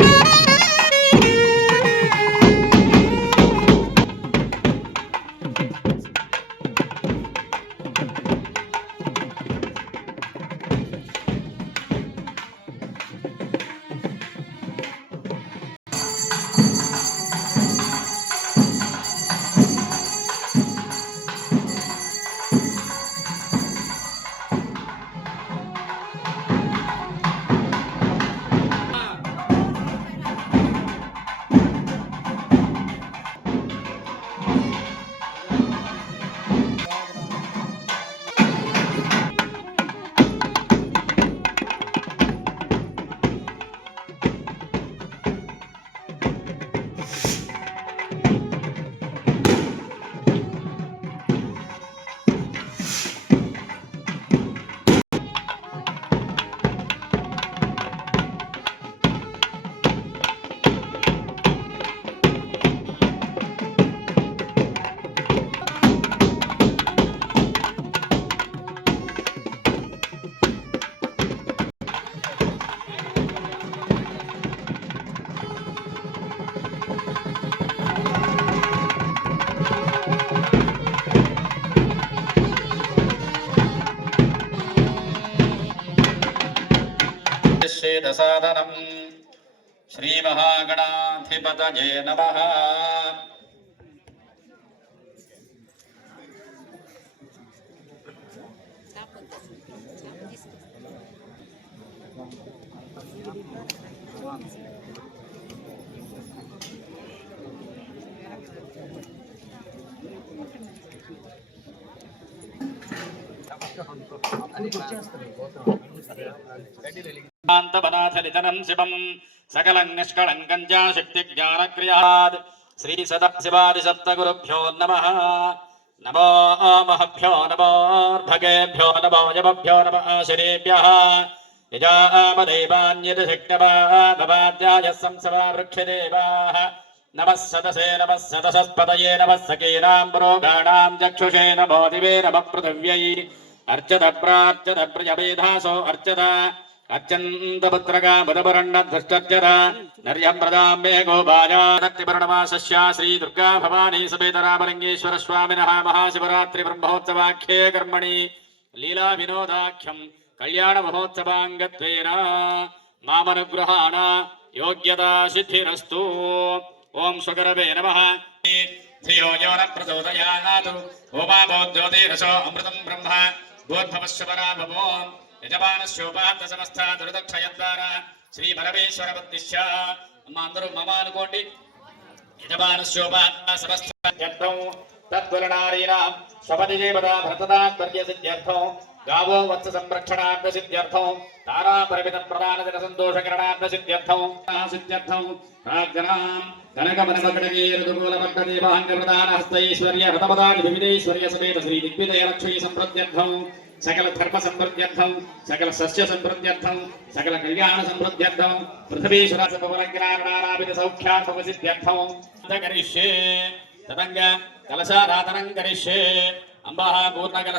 Yeah. సాధనం శ్రీమహాగణాధిపతయే నమ. అని గుర్తిస్తాను గడ్డి శాంతపదాచలితనం శివం సకలం నిష్కళంకం చ శక్తి జ్ఞానక్రియాద్ శ్రీ సదాశివాది సప్తగురుభ్యో నమ నమో మహభ్యో నమోర్భగేభ్యో నమో యమభ్యో నమ ఆశిరేభ్య యజామదైవాన్యదశక్నవాద్యాయ సంసవా వృక్షదేవాః నమः సదసే నమः సదసస్పదయే నమः సకీనాం పురోగాణాం చక్షుషే నమో దివే నమః పృథివ్యై అర్చత ప్రార్చత ప్రియవేధాసో అర్చత అత్యంతపుత్రగా బుధపరణ్యధ్వష్టర నర్యం ప్రదాం మే గోపాయాత్తిపర్ణమాసస్య శ్రీ దుర్గా భవానీ సమేతరామలింగేశ్వర స్వామినః మహాశివరాత్రి బ్రహ్మోత్సవాఖ్యే కర్మణి లీలా వినోదాఖ్యం కళ్యాణ మహోత్సవాంగత్వేన మామనుగ్రహాణ యోగ్యతా సిద్ధిరస్తు ఓం సుగరవే నమః ధియో యజమానశోపాంత న ప్రచోదయాత్ ఓమాభోద్యోతిరసో సమస్త దురదక్షయద్వారా శ్రీ పరమేశ్వర బుద్ధిశ్చ అమ్మ అందరూ మమ అనుకోండి. యజమానశోపాంత సమస్త సిద్ధ్యర్థం తద్వలనారీణాం స్వపతి దేవతా భరతదాత్పర్య సిద్ధ్యర్థం గావో వత్స సంరక్షణార్థ సిద్ధ్యర్థం తారా పరిమితం ప్రధాన జన సంతోషకరణార్థ సిద్ధ్యర్థం సిద్ధ్యర్థం ప్రాజ్ఞనాం కనక మనమకటగే ఋతుకూల పట్ట దేవాంగ ప్రధాన హస్తైశ్వర్య రథపదాని వివిధైశ్వర్య సమేత శ్రీ దిగ్విజయ లక్ష్మీ సంప్రత్యర్థం. సకల ధర్మ సంప్రత్యర్థం సకల సస్య సంప్రత్యర్థం సకల కళ్యాణ సంప్రత్యర్థం పృథ్వీశ్వర సపవరజ్ఞానారాభిత సౌఖ్యాత్మక సిద్ధ్యర్థం. కరిష్యే తదంగ కలశారాధనం కరిష్యే అంబః పూర్ణకల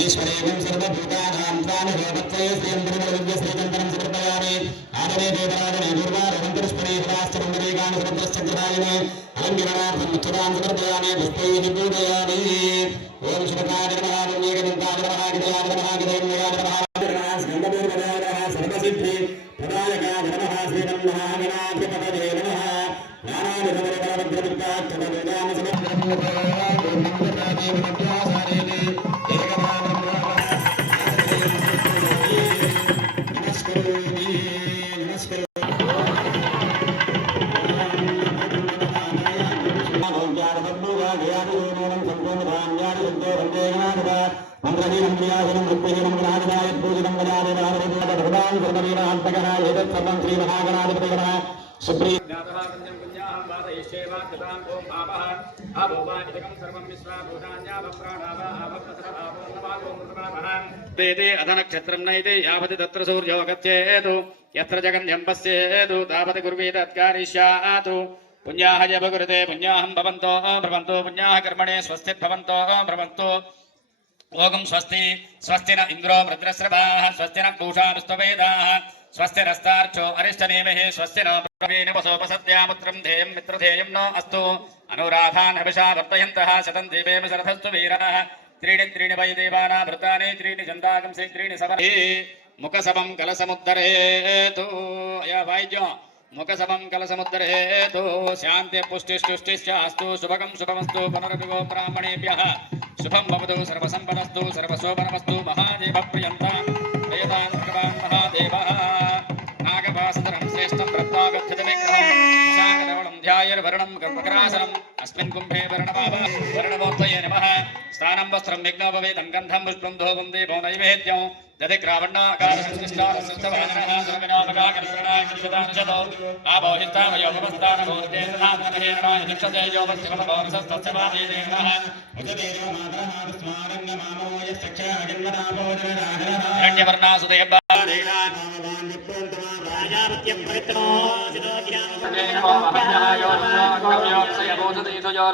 ఈశ్వరేవం సర్వభూతానాం ప్రాణిభవత్వయ శ్రీయంత్రం శ్రీకంఠనం సమర్పయామి ఆదరే దేవరాజనే దుర్వారంతరుష్పరే హృదాస్తరంగరేగాని సమద్రశ్చంద్రాయనే అలంగిరణార్థం ఉత్తరాం సమర్పయామి పుష్పైః పూజయామి ఓం శుభకాయ నమః ും ते अधनक्षत्रं नैते यावति तत्र सूर्यो गच्छेतु यत्र जगन्यं पश्येतु तावत् कुर्वीत स्यात् पुण्याः य भगुरुते पुण्याहं भवन्तो भ्रवन्तो पुण्याः कर्मणे स्वस्तिर्भवन्तो भ्रवन्तो ओगं स्वस्ति स्वस्ति न इन्द्रो मृद्रस्रवाः स्वस्ति न पूषानुस्तवेदाः స్వస్తి రస్తార్చో అరిష్టనేమహే స్వస్తి నో పశోపసద్యాముత్రం ధేయం మిత్రధేయం నో అస్తు అనురాధాన్ హవిషా వర్తయంతః శతం దీపేమ శరథస్తు వీరः త్రీణి త్రీణి వై దేవానా భృతాని త్రీణి చందాకంసి త్రీణి సవరే ముఖసభం కలసముద్ధరేతు అయ్యా వాయిద్యం ముఖసభం కలసముద్ధరేతు శాంతి పుష్టిష్టుష్టిశ్చాస్తు శుభకం శుభమస్తు పునరపి గో బ్రాహ్మణేభ్య శుభం భవతు సర్వసంపదస్తు సర్వశోభనమస్తు మహాదేవ ప్రియంతా వరుణం వక్రాసనం అస్మిన్ కుంభే వరుణమావ వరుణమూర్తయ నమ స్నానం వస్త్రం యజ్ఞోపవేదం గంధం పుష్పం ధోగం దీపం నైవేద్యం దది ద్రావణాకారణ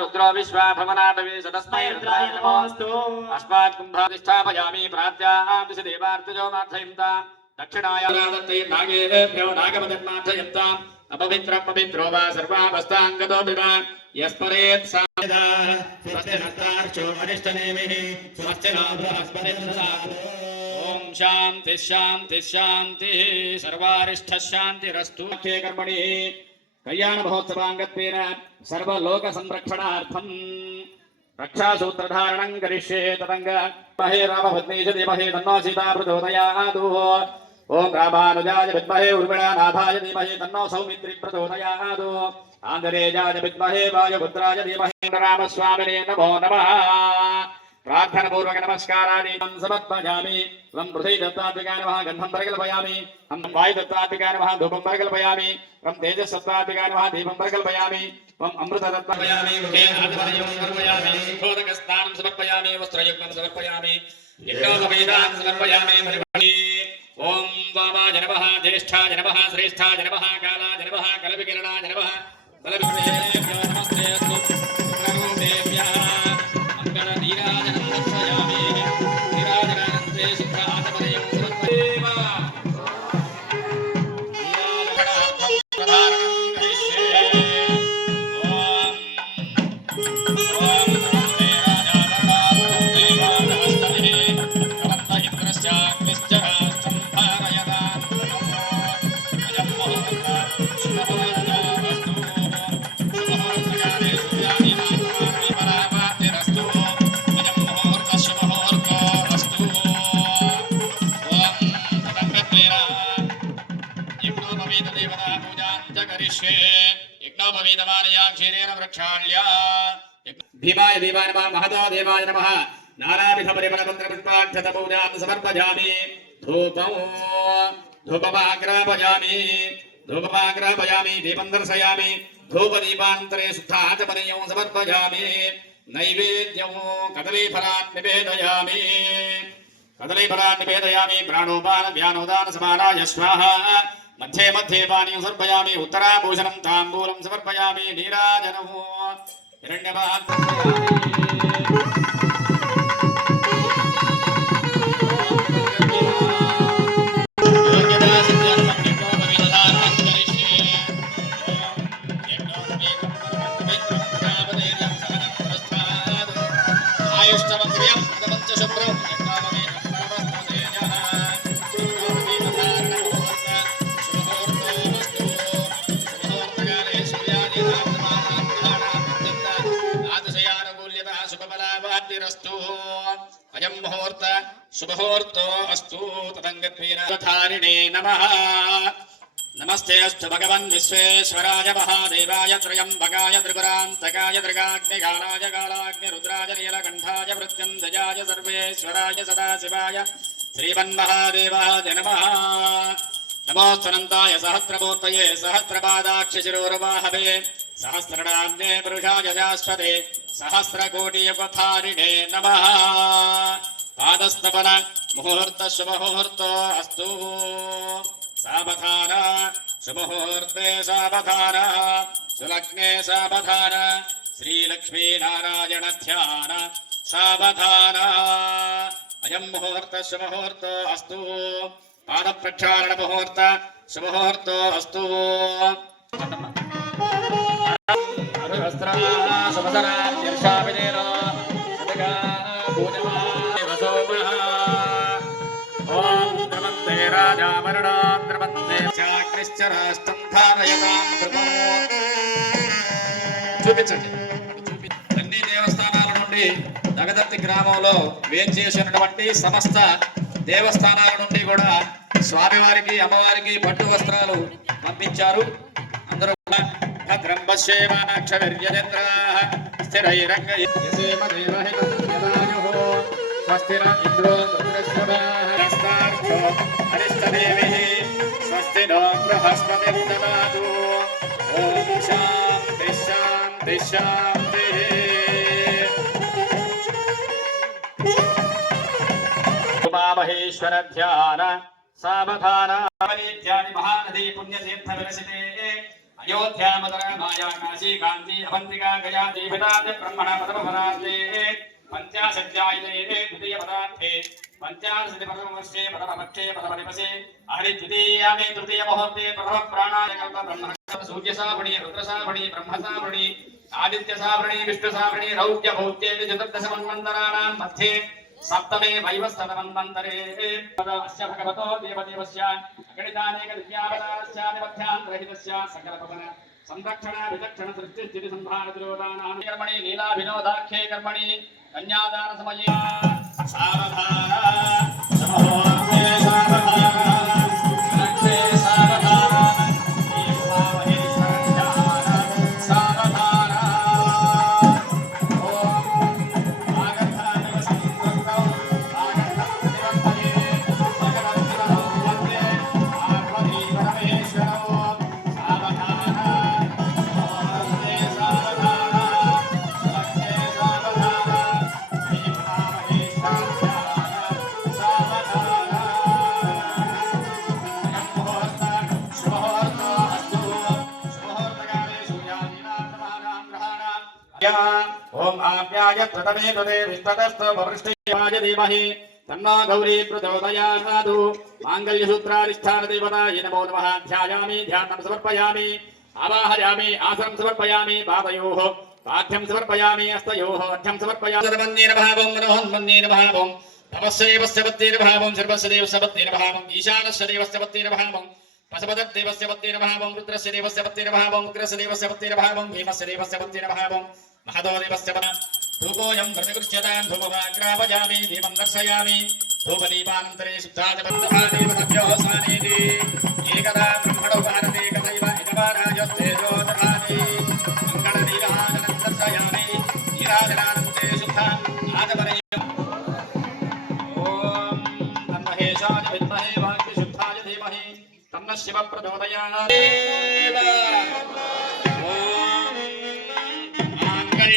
रुद्रो विश्वाभवनाभवेशतस्मै रुद्राय नमोऽस्तु अस्मात् कुम्भाधिष्ठापयामि प्रात्यां दिशि देवार्तजो मार्थयन्ता दक्षिणाय नागेभ्यो नागमदन्मार्थयन्ताम् अपवित्र पवित्रो वा सर्वावस्थाङ्गतो विवा यस्परेत् सा स्वस्ति नस्तार्चो अरिष्टनेमिः स्वस्ति नो बृहस्पतिर्दधातु ॐ शान्ति शान्ति शान्तिः सर्वारिष्ठ शान्तिरस्तु खे कर्मणि कल्याण महोत्सवाङ्गत्वेन सर्वलोकसंरक्षणार्थम्। रक्षासूत्रधारणं करिष्ये तदङ्ग। महे रामभद्नीश धीमहि तन्नो सीता प्रचोदयातु ॐ रामानुजाय विद्महे उर्मिळानाभाय धीमहि तन्नो सौमित्रि आञ्जनेयाय विद्महे वायुपुत्राय रामस्वामिने नमो नमः। प्रार्थनपूर्वक नमस्काराणि समर्पयामि त्वं पृथ्वी दत्तात्मिकाय नमः गन्धं परिकल्पयामि हम वायु दत्तात्मिकाय नमः धूपं परिकल्पयामि त्वं तेजस् दत्तात्मिकाय नमः दीपं परिकल्पयामि त्वम् अमृत आदिपदयं समर्पयामि समर्पयामि, वस्त्रयुक्तं समर्पयामि यज्ञोपवेदान् समर्पयामि ॐ वामाय नमः महतो देवाय नमः। नानाविधपरिमलमन्त्रपुष्पाक्षतपूजां समर्पयामि धूपं। धूपमाग्रापयामि धूपमाग्रापयामि दीपं दर्शयामि। धूपदीपान्तरे शुद्धाचमनीयं समर्पयामि नैवेद्यं कदलीफलान् निवेदयामि। कदलीफलान् निवेदयामि। प्राणोपान व्यानोदान समानाय स्वाहा। मध्ये मध्ये पानीयं समर्पयामि। उत्तराभूषणं ताम्बूलं समर्पयामि। नीराजनम् धन्यवाद। शुभहूर्तो अस्तु तदङ्गत्वीनाथारिणे नमः। नमस्ते अस्तु भगवन् विश्वेश्वराय महादेवाय त्रयम्बकाय त्रिपुरान्तकाय त्रिगाग्निकालाय गालाग्निरुद्राय नीलकण्ठाय वृत्यञ्जयाय सर्वेश्वराय सदाशिवाय श्रीमन्महादेवाय नमः। नमोऽस्तनन्ताय सहस्रमूर्तये सहस्रपादाक्षशिरोरुवाहवे सहस्रनाम्ने पुरुषाय शाश्वते सहस्रकोटियपथारिणे नमः। పాదస్తవన ముహూర్త శుభముహూర్తో అస్తు సావధాన శుభముహూర్తే సావధాన సులగ్నే సావధాన శ్రీలక్ష్మీనారాయణ ధ్యాన సావధాన అయం ముహూర్త శుభముహూర్తో అస్తు పాద ప్రక్షాళన ముహూర్త శుభముహూర్తో అస్తు శుభతరా చూపించండి। చూపి అన్ని దేవస్థానాల నుండి దగదత్తి గ్రామంలో వేంచేసినటువంటి సమస్త దేవస్థానాల నుండి కూడా స్వామివారికి అమ్మవారికి పట్టు వస్త్రాలు పంపించారు. అందరూ కూడా భద్రం పశ్యేమాక్షర్యజంద్రా స్థిరైరంగ యసేమ ఇంద్రో వృద్రశ్రవాస్తార్థో అరిష్టదేవిః స్వస్తి నో బృహస్పతిర్దదాతు ఓం శాంతి శాంతి శాంతి ఉమామహేశ్వర ధ్యాన సావధాన ఇత్యాది మహానది పుణ్యతీర్థ విరసితే అయోధ్యామదర మాయా కాశీ కాంతి అవంతికా గయా దేవితాది బ్రహ్మణ ద్వితీయ పదార్థే పంచాశతి పదమవర్షే పదమపక్షే పదమనిపసే. హరి తృతీయ ముహూర్తే ప్రథమ ప్రాణాయ కల్ప బ్రహ్మ సూర్య సావణి రుద్ర సావణి బ్రహ్మ రౌద్య భౌత్యే చతుర్దశ మన్వంతరాణాం మధ్యే. సప్తమే వైవస్తమన్వంతరే అస్య భగవతో దేవదేవస్య అగణితానేక సకల పవన సంరక్షణ విచక్షణ సృష్టి స్థితి కర్మణి లీలా వినోదాఖ్యే కర్మణి. కన్యాదాన సమయ సారధార ఆప్యాయ ప్రథమే తదే విస్తతస్థ వృష్టివాయ ధీమహి తన్నో గౌరీ ప్రచోదయాదు మాంగళ్యసూత్రాధిష్టాన దేవతాయ నమో నమః ధ్యాయామి ధ్యానం సమర్పయామి ఆవాహయామి ఆసనం సమర్పయామి పాదయోః పాఠ్యం సమర్పయామి హస్తయోః అధ్యం సమర్పయామి సర్వన్నేన భావం మనోహన్మన్నేన భావం తపస్యైవస్య వత్తేన భావం సర్వస్య దేవస్య వత్తేన భావం ఈశానస్య దేవస్య వత్తేన భావం పశుపతదేవస్య వత్తేన భావం రుద్రస్య దేవస్య ధూపోయం ప్రతిగృహ్యతాం ధూపమాగ్రాపయామి దీపం దర్శయామి ధూపదీపానంతరే శుద్ధాచబంధమాదేవతభ్యో ఏకదా బ్రహ్మణో భారతే కథైవ యజమానాయోస్తేజో దర్శయామి నీరాజనానంతే శుద్ధాన్ ఆచమనీయం ఓం విద్మహే వాగ్విశుద్ధాయ ధీమహి తన్న శివ ప్రచోదయాత్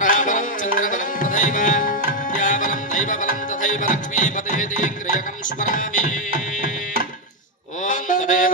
తారాబలం చంద్రబలం తథైవ విద్యాబలం దైవబలం తథైవ లక్ష్మీపతేంద్రియకం స్మరామి ఓం తదేవ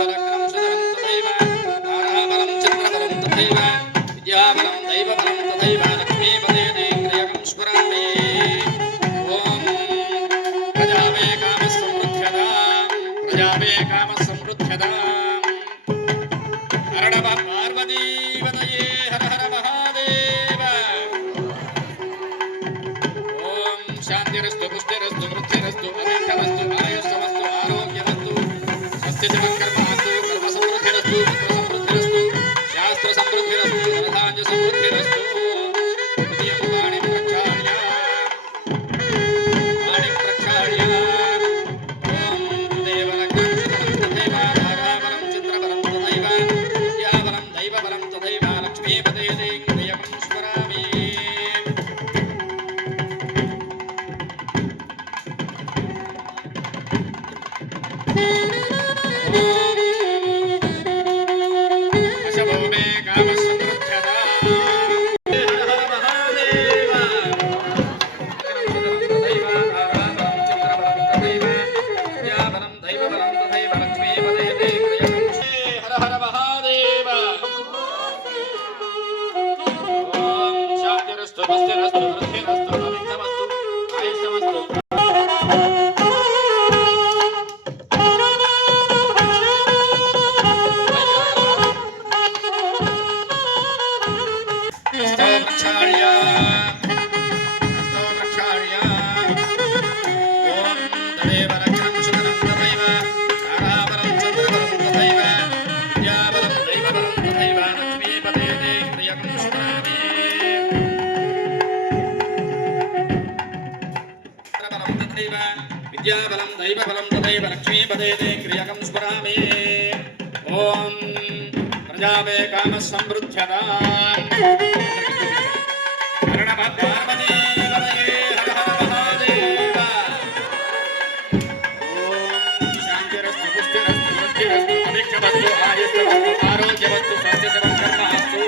तत्रैव विद्याबलं दैवबलं तथैव लक्ष्मीपदेते क्रियकं स्मरामि ॐ प्रजापे कामः समृद्ध्यता आरोग्यवस्तु स्वास्थ्यसमकर्मास्तु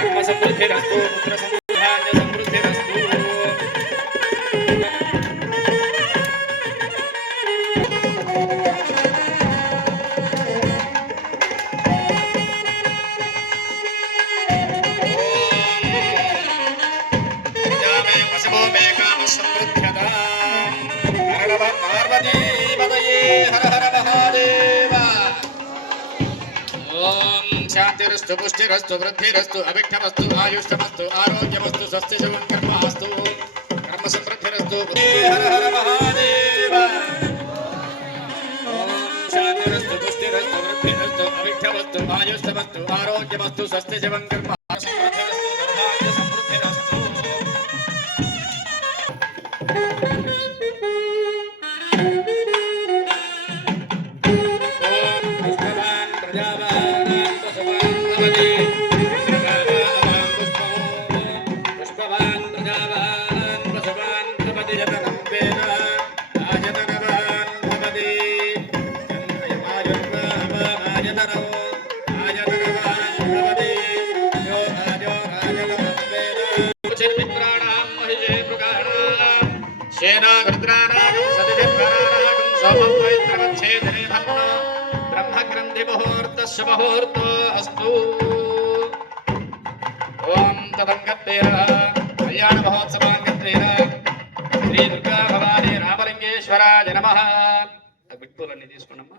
कर्मसमृद्धिरस्तु पुत्रसमृद्धिरस्तु సమృద్ధ్యదా హరవ పార్వతీపదయే హర హర మహాదేవ ఓం శాంతిరస్తు పుష్టిరస్తు వృద్ధిరస్తు అభిక్షమస్తు కర్మ అస్తు కర్మ సమృద్ధిరస్తు హర కర్మ ముహూర్తస్య ముహూర్తో అస్తు. ఓం తదంగత్రేర కళ్యాణ మహోత్సవాంగత్రేర శ్రీ దుర్గా భవాని రామలింగేశ్వరాయ నమ. బిట్టులన్నీ తీసుకున్నమ్మా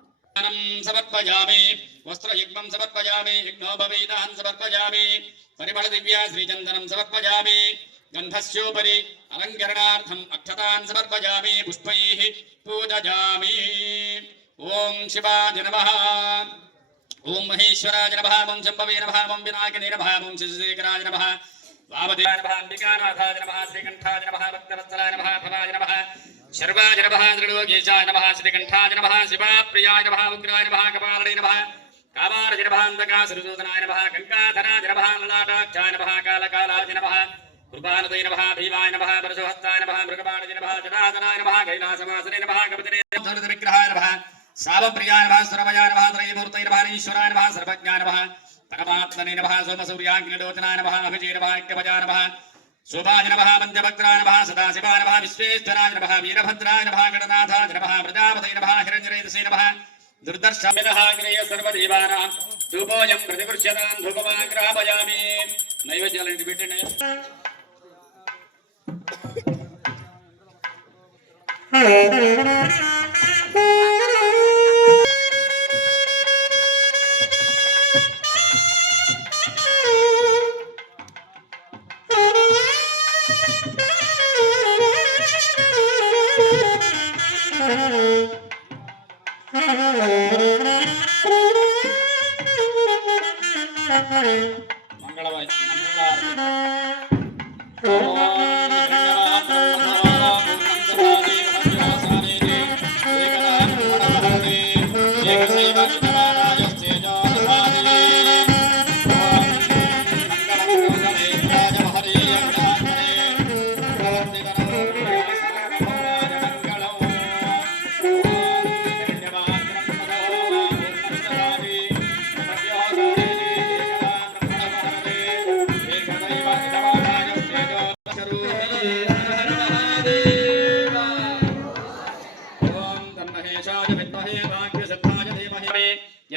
సమర్పయామి వస్త్రయుగ్మం సమర్పయామి యజ్ఞోపవీతాన్ సమర్పయామి పరిమళ దివ్యా శ్రీచందనం సమర్పయామి గంధస్యోపరి అలంకరణార్థం అక్షతాన్ సమర్పయామి పుష్పై పూజయామి. ఓం శివాయ నమ. ఓం మహేశ్వరాజ నమః. ఓం శంభవే నమః. ఓం వినాయకనే నమః. ఓం శశిశేఖరాయ నమః. వామదేవాయ నమః. అంబికానాథాయ నమః. శ్రీకంఠాయ నమః. భక్తవత్సలాయ నమః. భవాయ నమః. శర్వాయ నమః. త్రిలోకేశాయ నమః. శ్రీకంఠాయ నమః. శివాప్రియాయ నమః. ఉగ్రాయ నమః. కపాలనే నమః. కామారజ నమః. అంధకాసురసూదనాయ నమః. కంకాధరాజ నమః. లలాటాక్షాయ నమః. కాలకాలాజ నమః. కృపానదయ నమః. భీమాయ నమః. పరశుహస్తాయ నమః. మృగపాణజ నమః. జటాధనాయ నమః. కైలాసవాసనే నమః. కపతినే విగ్రహాయ నమః. సావప్రియాయ నమః సురమయాయ నమః త్రయమూర్తయ నమః ఈశ్వరాయ నమః సర్వజ్ఞాయ నమః పరమాత్మనే నమః సోమసూర్యాగ్నిలోచనాయ నమః అభిజయ నమః ఐక్యపజాయ నమః శోభాయ నమః పంచభక్త్రాయ నమః సదాశివాయ నమః విశ్వేశ్వరాయ నమః వీరభద్రాయ నమః గణనాథాయ నమః ప్రజాపతయ నమః నమః సర్వదేవానాం ధూపోయం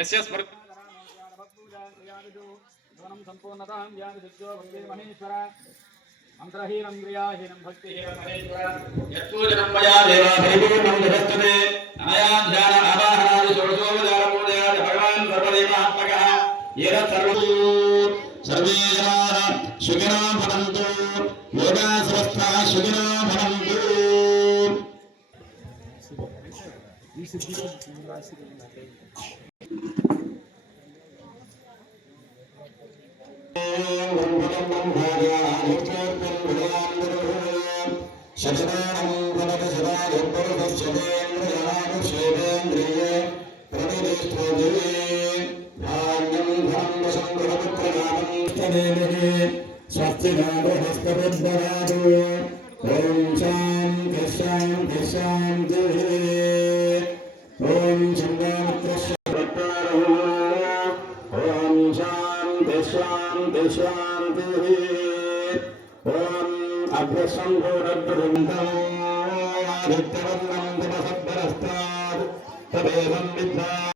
యస్య స్మృతి సంపూర్ణతాం జ్ఞాన సిద్ధో భక్తి మహేశ్వర మంత్రహీనం క్రియాహీనం భక్తిహీనం మహేశ్వర యత్పూజనం మయా దేవా పరిపూర్ణం జగత్తుతే అనయా ధ్యాన ఆవాహనాది షోడశోపచారమూలయాది భగవాన్ సర్వదేవాత్మకః ఏన సర్వ సర్వే జనాః సుఖినో భవంతు లోకా సమస్తాః సుఖినో భవంతు స్వస్తి